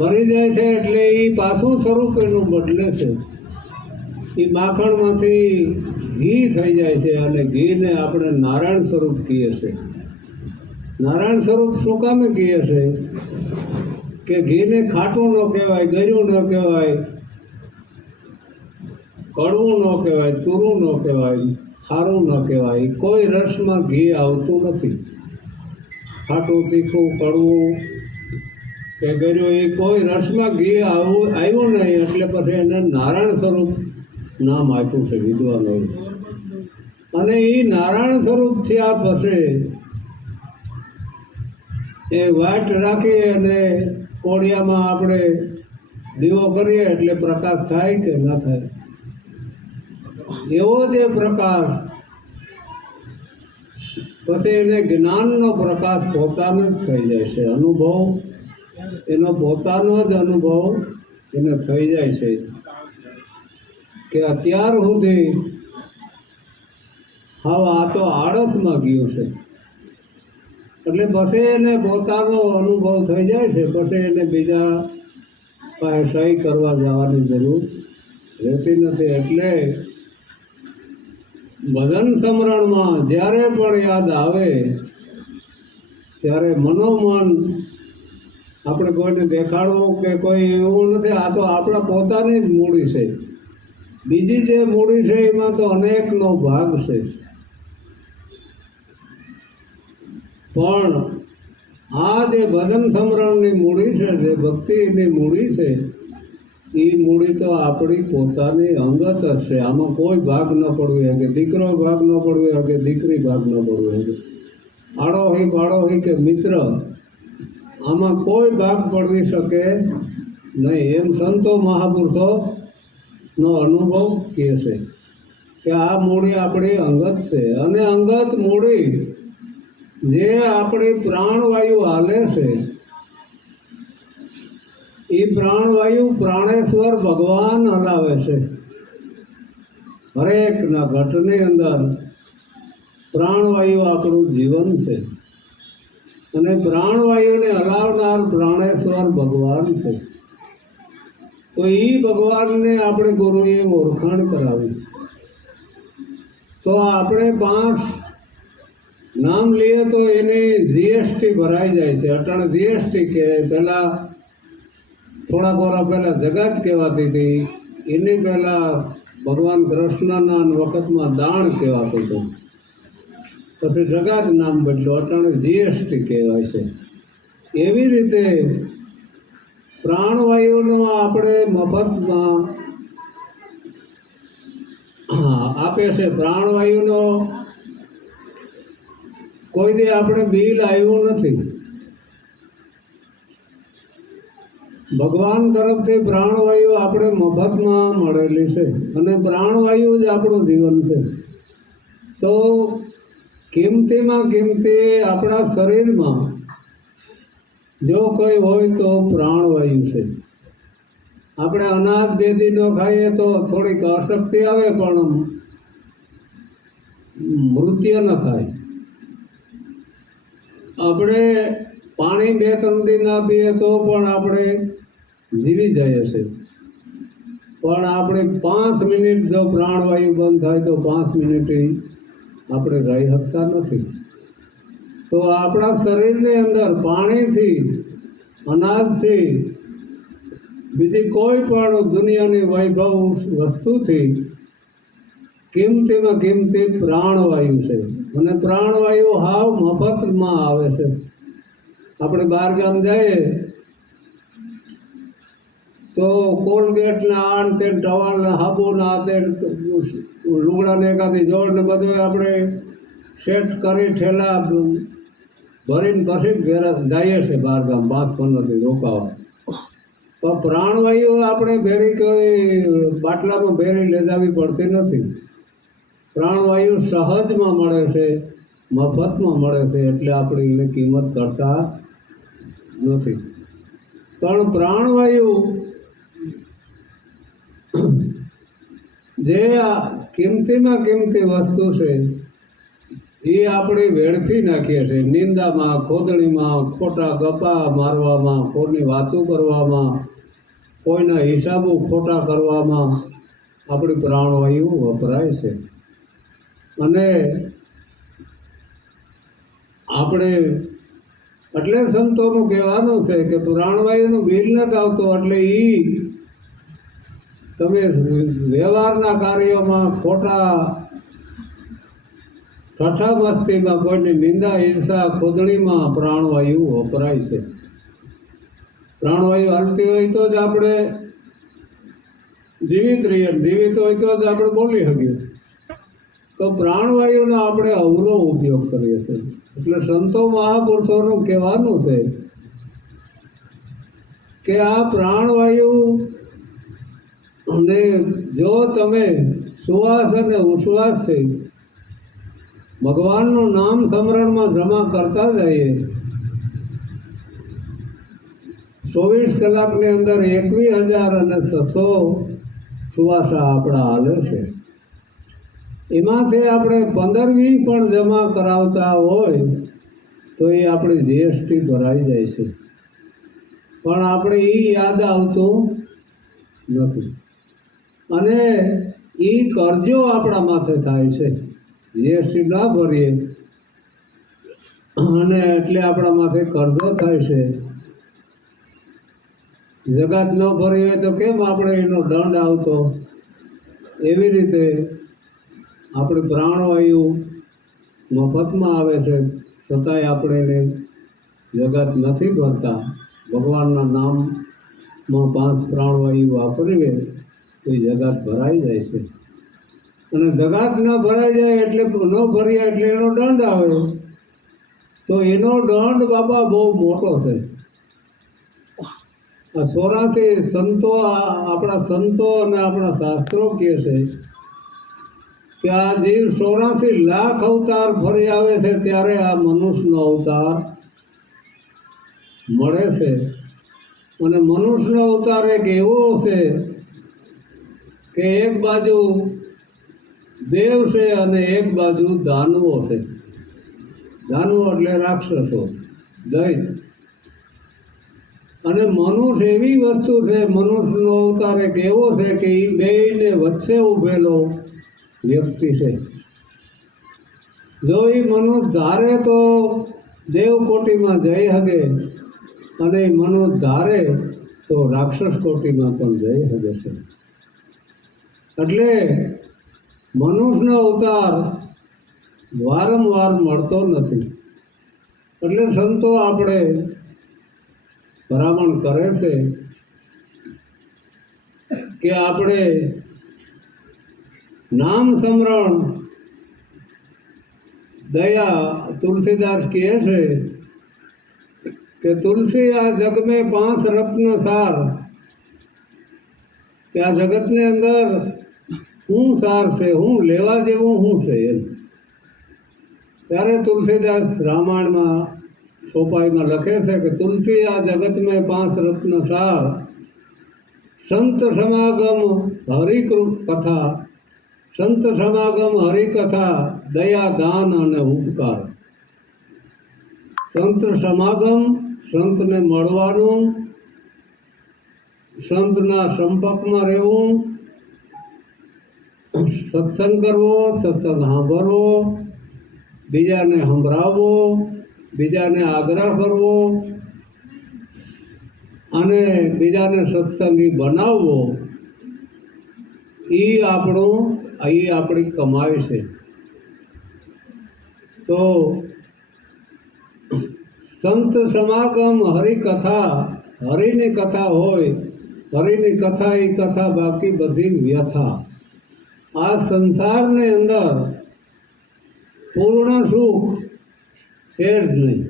ભરી જાય છે એટલે એ પાછું સ્વરૂપ એનું બદલે છે. એ માખણમાંથી ઘી થઈ જાય છે અને ઘીને આપણે નારાયણ સ્વરૂપ કહીએ છીએ. નારાયણ સ્વરૂપ શું કામે કહીએ છીએ કે ઘીને ખાટું ન કહેવાય, ગળ્યું ન કહેવાય, કડવું ન કહેવાય, તુરું ન કહેવાય, ખારું ન કહેવાય. કોઈ રસમાં ઘી આવતું નથી. ખાટું, તીખું, કડવું કે ગળ્યું એ કોઈ રસમાં ઘી આવ્યું નહીં એટલે પછી એને નારાયણ સ્વરૂપ નામ આપ્યું છે વિદ્વાનોએ. અને એ નારાયણ સ્વરૂપ થયા પછી એ વાટ રાખી અને કોડિયામાં આપણે દીવો કરીએ એટલે પ્રકાશ થાય કે ના થાય. એવો જે પ્રકાશ પછી એને જ્ઞાનનો પ્રકાશ પોતાનો જ થઈ જાય છે. અનુભવ એનો પોતાનો જ અનુભવ એને થઈ જાય છે કે અત્યાર સુધી હવે આ તો આળસમાં ગયું છે. એટલે પછી એને પોતાનો અનુભવ થઈ જાય છે. પછી એને બીજા પાસે સહી કરવા જવાની જરૂર રહેતી નથી. એટલે ભજન સમરણમાં જ્યારે પણ યાદ આવે ત્યારે મનોમન આપણે કોઈને દેખાડવું કે કોઈ એવું નથી. આ તો આપણા પોતાની જ મૂડી છે. બીજી જે મૂડી છે એમાં તો અનેકનો ભાગ છે. પણ આ જે ભજન સમરણની મૂડી છે, જે ભક્તિની મૂડી છે, એ મૂડી તો આપણી પોતાની અંગત જ છે. આમાં કોઈ ભાગ ન પડવી શકે. દીકરો ભાગ ન પડવી શકે, દીકરી ભાગ ન પડવી શકે, આડો હોય પાડો હોય કે મિત્ર, આમાં કોઈ ભાગ પડવી શકે નહીં. એમ સંતો મહાપુરુષોનો અનુભવ કહે છે કે આ મૂડી આપણી અંગત છે. અને અંગત મૂડી જે આપણી પ્રાણવાયુ હાલે છે એ પ્રાણવાયુ પ્રાણેશ્વર ભગવાન હલાવે છે. હરેકના ઘટની અંદર પ્રાણવાયુ આપણું જીવન છે અને પ્રાણવાયુને હલાવનાર પ્રાણેશ્વર ભગવાન છે. તો એ ભગવાનને આપણે ગુરુએ ઓળખાણ કરાવી. તો આપણે 5 નામ લઈએ તો એની જીએસટી ભરાઈ જાય છે. અટાણે જીએસટી કે પહેલાં થોડા વર્ષ પહેલાં જગત કહેવાતી હતી. એની પહેલાં ભગવાન કૃષ્ણના વખતમાં દાણ કહેવાતું હતું. પછી જગત નામ બદલ્યું, અટાણે જીએસટી કહેવાય છે. એવી રીતે પ્રાણવાયુનો આપણે મફતમાં આપે છે. પ્રાણવાયુનો કોઈ દી આપણે બિલ આવ્યું નથી. ભગવાન તરફથી પ્રાણવાયુ આપણે મફતમાં મળેલી છે અને પ્રાણવાયુ જ આપણું જીવન છે. તો કિંમતીમાં કિંમતી આપણા શરીરમાં જો કોઈ હોય તો પ્રાણવાયુ છે. આપણે અનાજ બેદી ન ખાઈએ તો થોડીક અશક્તિ આવે પણ મૃત્યુ ન થાય. આપણે પાણી 2-3 દિન ના પીએ તો પણ આપણે જીવી જઈએ છે. પણ આપણે 5 મિનિટ જો પ્રાણવાયુ બંધ થાય તો 5 મિનિટ આપણે રહી શકતા નથી. તો આપણા શરીરની અંદર પાણીથી, અનાજથી, બીજી કોઈ પણ દુનિયાની વૈભવ વસ્તુથી કિંમતીમાં કિંમતી પ્રાણવાયુ છે. અને પ્રાણવાયુ હાવ મફતમાં આવે છે. આપણે બહાર ગામ જઈએ તો કોલગેટના આન તે ટવાલના હાબુના તે લુગડાને એકાદી જોડને બધું આપણે સેટ કરી ઠેલા ભરીને પછી જઈએ છીએ બહાર ગામ 5-15 દી રોકાવા. પણ પ્રાણવાયુ આપણે ભેરી કોઈ બાટલામાં ભેરી લઈ જવી પડતી નથી. પ્રાણવાયુ સહજમાં મળે છે, મફતમાં મળે છે. એટલે આપણે એની કિંમત કરતા નથી. પણ પ્રાણવાયુ જે આ કિંમતીમાં કિંમતી વસ્તુ છે એ આપણે વેડફી નાખીએ છીએ નિંદામાં, ખોદણીમાં, ખોટા ગપ્પા મારવામાં, કોઈની વાતો કરવામાં, કોઈના હિસાબો ખોટા કરવામાં આપણી પ્રાણવાયુ વપરાય છે. અને આપણે એટલે સંતોનું કહેવાનું છે કે પ્રાણવાયુનું બિલ નથી આવતું એટલે તમે વ્યવહારના કાર્યોમાં ખોટા ઠઠા મસ્તીમાં કોઈની નિંદા, હિંસા, ખોદણીમાં પ્રાણવાયુ વપરાય છે. પ્રાણવાયુ હાલતી હોય તો જ આપણે જીવિત રહીએ, જીવિત હોય તો જ આપણે બોલી શકીએ. તો પ્રાણવાયુનો આપણે અવરો ઉપયોગ કરીએ છીએ. એટલે સંતો મહાપુરુષોનું કહેવાનું છે કે આ પ્રાણવાયુ ને જો તમે સુવાસ અને ઉશ્વાસથી ભગવાનનું નામ સ્મરણમાં જમા કરતા જઈએ 24 કલાકની અંદર 21,600 સુવાસા આપણા હાલે છે. એમાંથી આપણે 15-20 પણ જમા કરાવતા હોય તો એ આપણી જીએસટી ભરાઈ જાય છે. પણ આપણે એ યાદ આવતું નથી અને એ કરજો આપણા માથે થાય છે. જીએસટી ના ભરીએ અને એટલે આપણા માથે કરજો થાય છે. જગત ન ભરી હોય તો કેમ આપણે એનો દંડ આવતો? એવી રીતે આપણી પ્રાણવાયુ મફતમાં આવે છે છતાંય આપણે એને જગત નથી ભરતા. ભગવાનના નામમાં 5 પ્રાણવાયુ વાપરીએ તો એ જગત ભરાઈ જાય છે. અને જગત ન ભરાઈ જાય એટલે ન ભર્યા એટલે એનો દંડ આવે. તો એનો દંડ બાપા બહુ મોટો છે. આ 84 સંતો, આપણા સંતો અને આપણા શાસ્ત્રો કહે છે કે આ જીવ 84 લાખ અવતાર ફરી આવે છે ત્યારે આ મનુષ્યનો અવતાર મળે છે. અને મનુષ્યનો અવતાર એક એવો છે કે એક બાજુ દેવ છે અને એક બાજુ દાનવો છે. દાનવો એટલે રાક્ષસો, દૈત. અને મનુષ્ય એવી વસ્તુ છે, મનુષ્યનો અવતાર એક એવો છે કે એ બેયને વચ્ચે ઊભેલો વ્યક્તિ છે. જો એ મનુષ્ય ધારે તો દેવકોટીમાં જઈ શકે અને એ મનુષ્ય ધારે તો રાક્ષસ કોટીમાં પણ જઈ શકે છે. એટલે મનુષ્યનો અવતાર વારંવાર મળતો નથી. એટલે સંતો આપણે ભલામણ કરે છે કે આપણે નામ સ્મરણ, દયા. तुलसीदास કહે છે કે તુલસી આ જગ में 5 रत्न सार, કે આ જગતની અંદર શું સાર છે, હું લેવા જેવું શું છે એમ. ત્યારે તુલસીદાસ રામાયણમાં સોપાઈમાં લખે છે કે તુલસી આ જગત में 5 रत्न सार, संत समागम हरिकथा, संत समागम हरिकथा, दया दान અને ઉપકાર. સંત સમાગમ, સંતને મળવાનું, સંતના સંપર્કમાં રહેવું, સત્સંગ કરવો, સત્સંગ સાંભળવો, બીજાને સંભળાવવો, બીજાને આગ્રહ કરવો અને બીજાને સત્સંગી બનાવવો, એ આપણી કમાઈ છે. તો સંત સમાગમ હરિકથા, હરિની કથા હોય, હરિની કથા એ કથા, બાકી બધી વ્યથા. આ સંસારની અંદર પૂર્ણ સુખ છે જ નહીં.